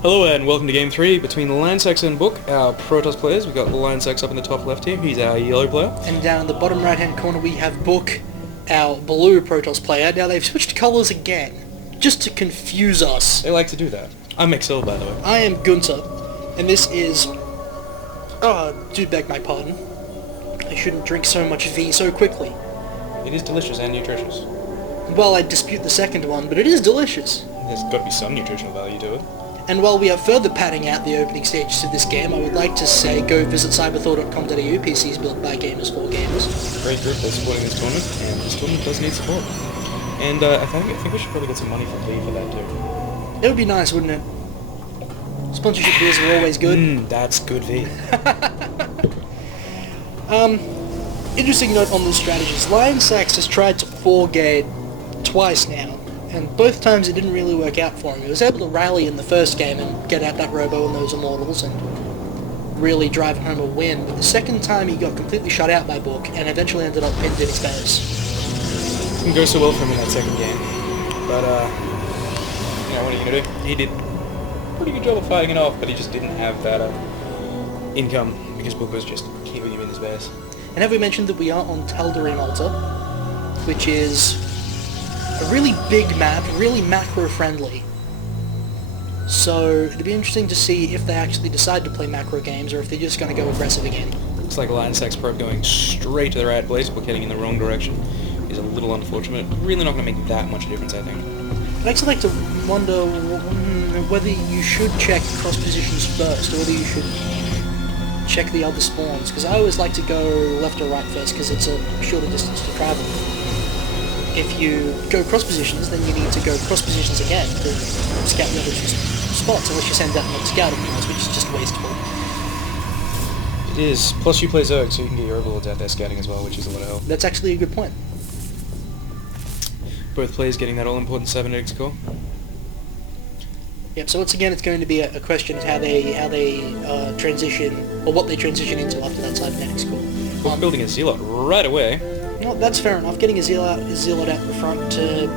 Hello and welcome to Game 3 between the LIONsSaKs and Book, our Protoss players. We've got the LIONsSaKs up in the top left here, he's our yellow player. And down in the bottom right hand corner we have Book, our blue Protoss player. Now they've switched colours again, just to confuse us. They like to do that. I'm Excel, by the way. I am Gunter, and this is... do beg my pardon. I shouldn't drink so much V so quickly. It is delicious and nutritious. Well, I dispute the second one, but it is delicious. There's got to be some nutritional value to it. And while we are further padding out the opening stages of this game, I would like to say go visit cyberthor.com.au, PCs built by gamers for gamers. Great group that's supporting this tournament, and this tournament does need support. And I think we should probably get some money from Lee for that too. It would be nice, wouldn't it? Sponsorship deals are always good. That's good V. Interesting note on the strategies. LIONsSaKs has tried to 4-gate twice now, and both times it didn't really work out for him. He was able to rally in the first game and get out that robo and those immortals and really drive home a win, but the second time he got completely shut out by Book and eventually ended up pinned in his base. Didn't go so well for him in that second game, but you know, what are you going to do? He did a pretty good job of fighting it off, but he just didn't have that income because Book was just keeping him in his base. And have we mentioned that we are on Tal'Darim Altar, which is a really big map, really macro-friendly. So it'd be interesting to see if they actually decide to play macro games or if they're just going to go aggressive again. Looks like LIONsSaKs probe going straight to the right place, Book heading in the wrong direction. Is a little unfortunate. Really not going to make that much a difference, I think. I'd actually like to wonder whether you should check cross positions first or whether you should check the other spawns, because I always like to go left or right first because it's a shorter distance to travel. If you go cross positions, then you need to go cross positions again to scout the other two spots, unless you send out another scout, of course, which is just wasteful. It is. Plus you play Zerg, so you can get your overlords out there scouting as well, which is a lot of help. That's actually a good point. Both players getting that all-important cybernetics core. Yep, so once again it's going to be a question of how they transition, or what they transition into after that cybernetics core. Book building a Zealot right away. Well, that's fair enough. Getting a Zealot out the front to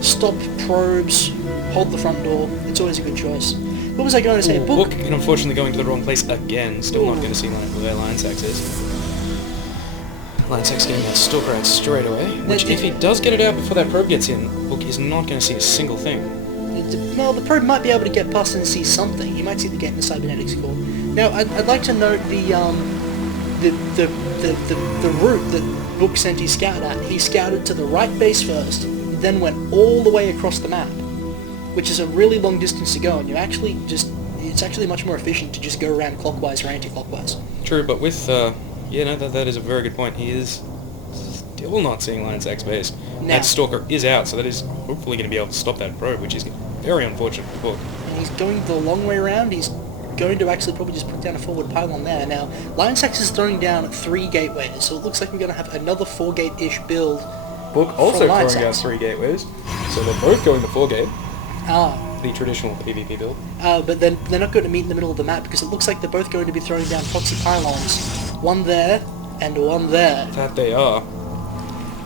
stop probes, hold the front door, it's always a good choice. What was I going to say? Book, and unfortunately going to the wrong place again. Still not going to see where LIONsSaKs is. LIONsSaKs getting that Stalker out straight away, which if he does get it out before that probe gets in, Book is not going to see a single thing. Well, the probe might be able to get past and see something. You might see the gate in the cybernetics core. Now, I'd like to note the route that Book sent his scout at. He scouted to the right base first, then went all the way across the map, which is a really long distance to go, and it's actually much more efficient to just go around clockwise or anti-clockwise. True, but with, that is a very good point. He is still not seeing LIONsSaKs base. Now, that Stalker is out, so that is hopefully going to be able to stop that probe, which is very unfortunate for Book. And he's going the long way around. He's going to actually probably just put down a forward pylon there. Now, LIONsSaKs is throwing down 3 gateways, so it looks like we're going to have another 4-gate-ish build. Book also throwing down 3 gateways, so they're both going to 4-gate. The traditional PvP build. But then they're not going to meet in the middle of the map because it looks like they're both going to be throwing down proxy pylons. One there, and one there. That they are.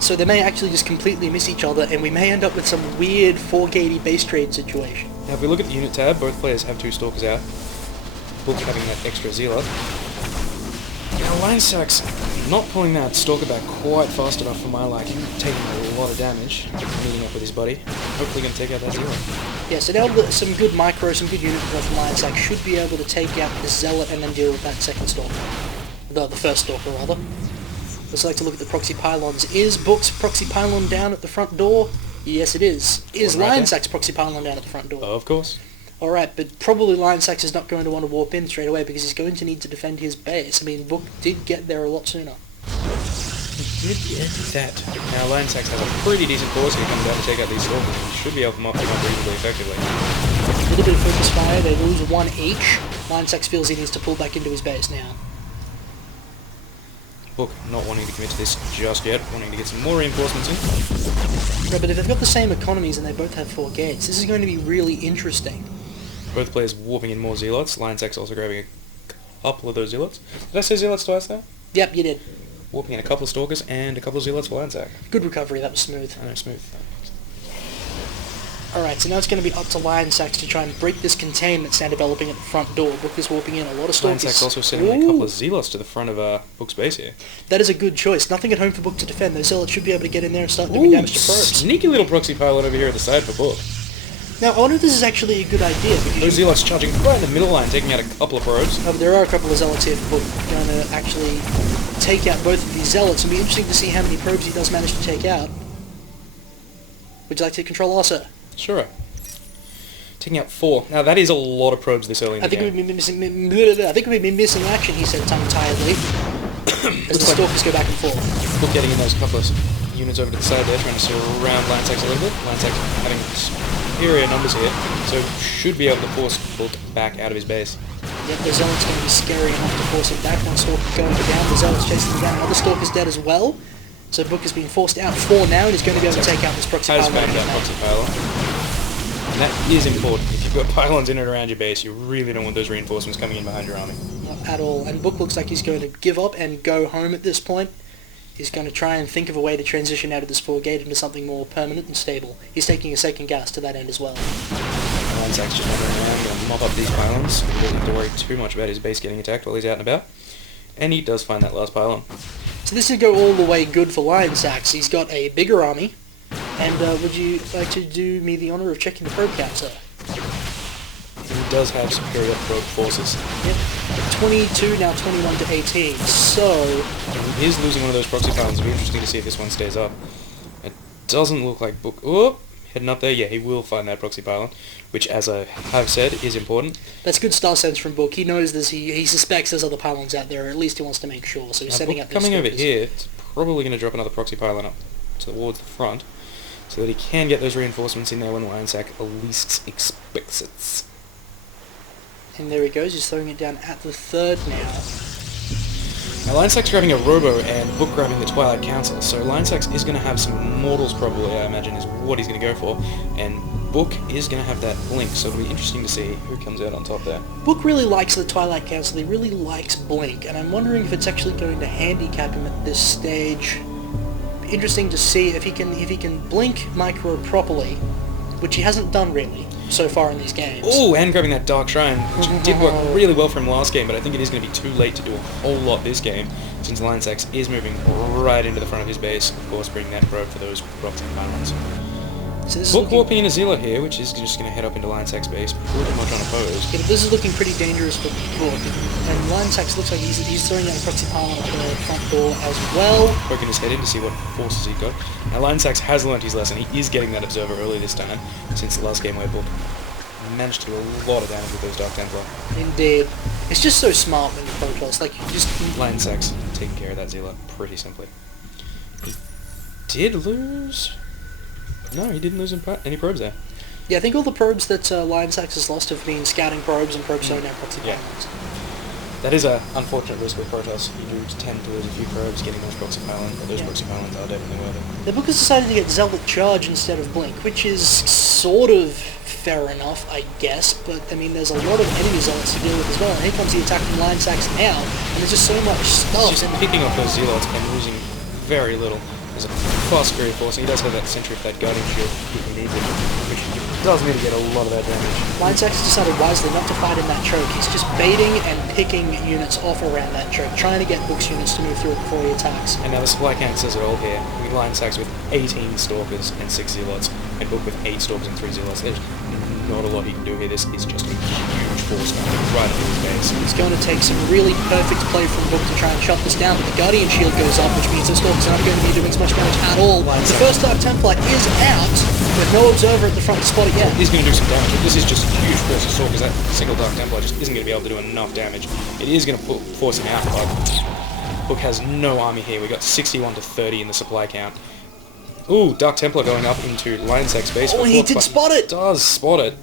So they may actually just completely miss each other, and we may end up with some weird 4-gatey base trade situation. Now if we look at the unit tab, both players have 2 Stalkers out. Book having that extra Zealot. Now LIONsSaKs not pulling that Stalker back quite fast enough for my liking, taking a lot of damage, meeting up with his buddy. Hopefully going to take out that Zealot. Yeah, so now some good micro, some good unit growth from LIONsSaKs should be able to take out the Zealot and then deal with that second Stalker. The first Stalker, rather. Let's like to look at the proxy pylons. Is Book's proxy pylon down at the front door? Yes, it is. Is LIONsSaKs' proxy pylon down at the front door? Of course. Alright, but probably LIONsSaKs is not going to want to warp in straight away because he's going to need to defend his base. I mean, Book did get there a lot sooner. That. Now LIONsSaKs has a pretty decent force here coming down to take out these Stalkers. He should be able to mop them up reasonably effectively. A little bit of focus fire, they lose 1 each. LIONsSaKs feels he needs to pull back into his base now. Book not wanting to commit to this just yet, wanting to get some more reinforcements in. Right, but if they've got the same economies and they both have 4 gates, this is going to be really interesting. Both players warping in more Zealots. LIONsSaKs also grabbing a couple of those Zealots. Did I say Zealots twice there? Yep, you did. Warping in a couple of Stalkers, and a couple of Zealots for LIONsSaK. Good recovery, that was smooth. I know, smooth. Alright, so now it's going to be up to LIONsSaKs to try and break this contain that's now developing at the front door. Book is warping in. A lot of stalkers. LIONsSaKs also sending a couple of zealots to the front of Book's base here. That is a good choice. Nothing at home for Book to defend. Those zealots should be able to get in there and start doing damage to probes. Sneaky little proxy pylon over here at the side for Book. Now, I wonder if this is actually a good idea. Those zealots charging right in the middle line, taking out a couple of probes. But there are a couple of zealots here for Book going to actually take out both of these zealots. It'll be interesting to see how many probes he does manage to take out. Would you like to control R, sir? Sure. Taking out 4. Now that is a lot of probes this early in the game. I think we've been missing action, he said tongue-tiedly, as the stalkers go back and forth. Book getting in those couple of units over to the side there, trying to surround LIONsSaKs a little bit. LIONsSaKs having superior numbers here, so should be able to force Book back out of his base. Yep, the Zealot's going to be scary enough to force him back. One Stalker going down, the Zealot's chasing him down. Another Stalker's dead as well. So Book has been forced out 4 now and is going to be able to take out this proxy pylon. Has banged out proxy pylon. And that is important. If you've got pylons in and around your base, you really don't want those reinforcements coming in behind your army. Not at all. And Book looks like he's going to give up and go home at this point. He's going to try and think of a way to transition out of this 4 gate into something more permanent and stable. He's taking a second gas to that end as well. LIONsSaKs just wandering around, going to mop up these pylons. He doesn't have to worry too much about his base getting attacked while he's out and about. And he does find that last pylon. So this would go all the way good for LIONsSaKs. He's got a bigger army. And would you like to do me the honour of checking the probe count, sir? He does have superior probe forces. Yep. 22, now 21 to 18. So he is losing one of those proxy pylons. It'll be interesting to see if this one stays up. It doesn't look like Book... Oh! Heading up there, yeah, he will find that proxy pylon, which, as I have said, is important. That's good star sense from Book. He knows there's... He suspects there's other pylons out there, or at least he wants to make sure, so he's setting Book up... coming over here, it's probably going to drop another proxy pylon up towards the front, so that he can get those reinforcements in there when LIONsSAK least expects it. And there he goes, he's throwing it down at the 3rd now. Now LIONsSAK's grabbing a Robo and Book grabbing the Twilight Council, so LIONsSAK is going to have some Mortals probably, I imagine, is what he's going to go for, and Book is going to have that Blink, so it'll be interesting to see who comes out on top there. Book really likes the Twilight Council, he really likes Blink, and I'm wondering if it's actually going to handicap him at this stage. Interesting to see if he can blink micro properly, which he hasn't done really so far in these games. Oh, and grabbing that Dark Shrine, which did work really well for him last game, but I think it is going to be too late to do a whole lot this game, since LIONsSAK is moving right into the front of his base, of course bringing that probe for those proxy pylons. So this Book warping in a Zealot here, which is just going to head up into LIONsSAK's base, pretty much unopposed. Yeah, but this is looking pretty dangerous for Book, and LIONsSAK looks like he's throwing out a proxy pylon at the front door as well. Poking his head in to see what forces he got. Now LIONsSAK has learnt his lesson. He is getting that Observer early this time, since the last game where Book managed to do a lot of damage with those Dark Templar. Indeed. It's just so smart when you Protoss, like, you just... LIONsSAK's taking care of that Zealot pretty simply. He did lose... No, he didn't lose any probes there. Yeah, I think all the probes that LIONsSAK has lost have been scouting probes and probes throwing out proxy Yeah. pylons. That is an unfortunate risk with Protoss. You do tend to lose a few probes getting those proxy pylons, but those proxy pylons are definitely worth it. The Book has decided to get Zealot Charge instead of Blink, which is sort of fair enough, I guess, but I mean, there's a lot of enemy Zealots to deal with as well, and here comes the attack from LIONsSAK now, and there's just so much stuff. He's just picking up those Zealots and losing very little. There's a fast superior force, and he does have that sentry with that guarding shield if he needs it, which does need to get a lot of that damage. LIONsSAK has decided wisely not to fight in that choke. He's just baiting and picking units off around that choke, trying to get Book's units to move through it before he attacks. And now the supply count says it all here. We LIONsSAK with 18 Stalkers and 6 Zealots, and Book with 8 Stalkers and 3 Zealots. There's not a lot he can do here. This is just a huge force coming right into his base. It's going to take some really perfect play from Book to try and shut this down, but the Guardian Shield goes up, which means the Stalkers aren't going to be doing as much damage at all. The first Dark Templar is out, with no Observer at the front to spot it yet. He's going to do some damage, but this is just a huge force of Stalkers. That single Dark Templar just isn't going to be able to do enough damage. It is going to force him out, but Book has no army here. We got 61 to 30 in the supply count. Ooh, Dark Templar going up into LIONsSAK's base. Oh, he did spot it! Does spot it.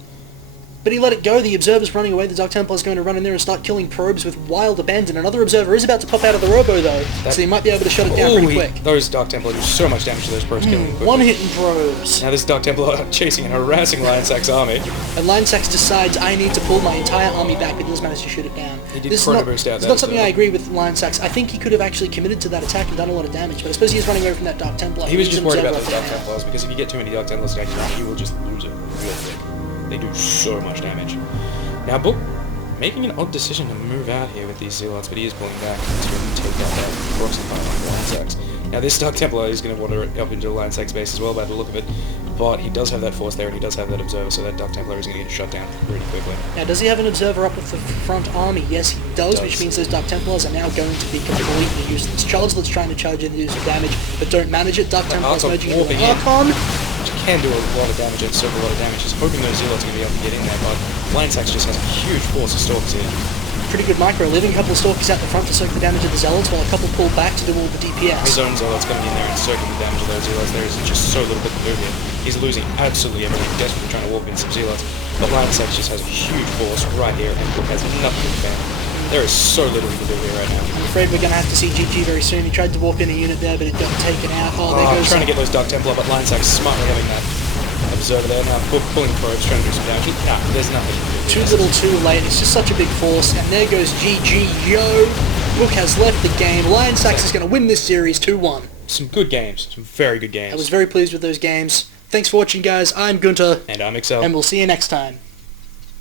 But he let it go, the Observer's running away, the Dark Templar's going to run in there and start killing probes with wild abandon. Another Observer is about to pop out of the Robo though, so he might be able to shut it down pretty quick. Those Dark Templar do so much damage to those probes killing quickly. One-hitting probes. Now this Dark Templar chasing and harassing LIONsSAK's army. And LIONsSAK decides, I need to pull my entire army back, but he does manage to shoot it down. He did This Chrono Boost out it's there. not something I agree with LIONsSAK. I think he could have actually committed to that attack and done a lot of damage, but I suppose he is running away from that Dark Templar. He was just worried about those Observer Dark Templars, because if you get too many Dark Templars down, you will just lose it They do so much damage. Now, Book making an odd decision to move out here with these Zealots, but he is pulling back to take out that Proxy Pile on LIONsSaKs. Now, this Dark Templar is going to wander up into the LIONsSaKs base as well by the look of it, but he does have that Force there, and he does have that Observer, so that Dark Templar is going to get shut down pretty quickly. Now, does he have an Observer up with the front army? Yes, he does, which means those Dark Templars are now going to be completely useless. Chancellor's trying to charge in and do some damage, but don't manage it. Dark Templars merging into an Archon. Which can do a lot of damage and serve a lot of damage. He's hoping those Zealots are going to be able to get in there, but LIONsSaKs just has a huge force of Stalkers here. Pretty good micro, leaving a couple of Stalkers out the front to soak the damage of the Zealots, while a couple pull back to do all the DPS. His own Zealots coming in there and soaking the damage of those Zealots. There is just so little bit to do here. He's losing absolutely everything, desperately trying to warp in some Zealots. But LIONsSaKs just has a huge force right here, and Book has nothing to defend. There is so little he can do here right now. I'm afraid we're going to have to see GG very soon. He tried to warp in a unit there, but it got taken out. Oh, there goes... trying to get those Dark Templar, but LIONsSaKs smartly having that Observer there. Now, Book pulling probes, trying to do some damage. There's nothing he can do. Too little, too late. It's just such a big force, and there goes GG, yo! Book has left the game. LIONsSaKs is going to win this series 2-1. Some good games. Some very good games. I was very pleased with those games. Thanks for watching, guys. I'm Gunter. And I'm Excel. And we'll see you next time.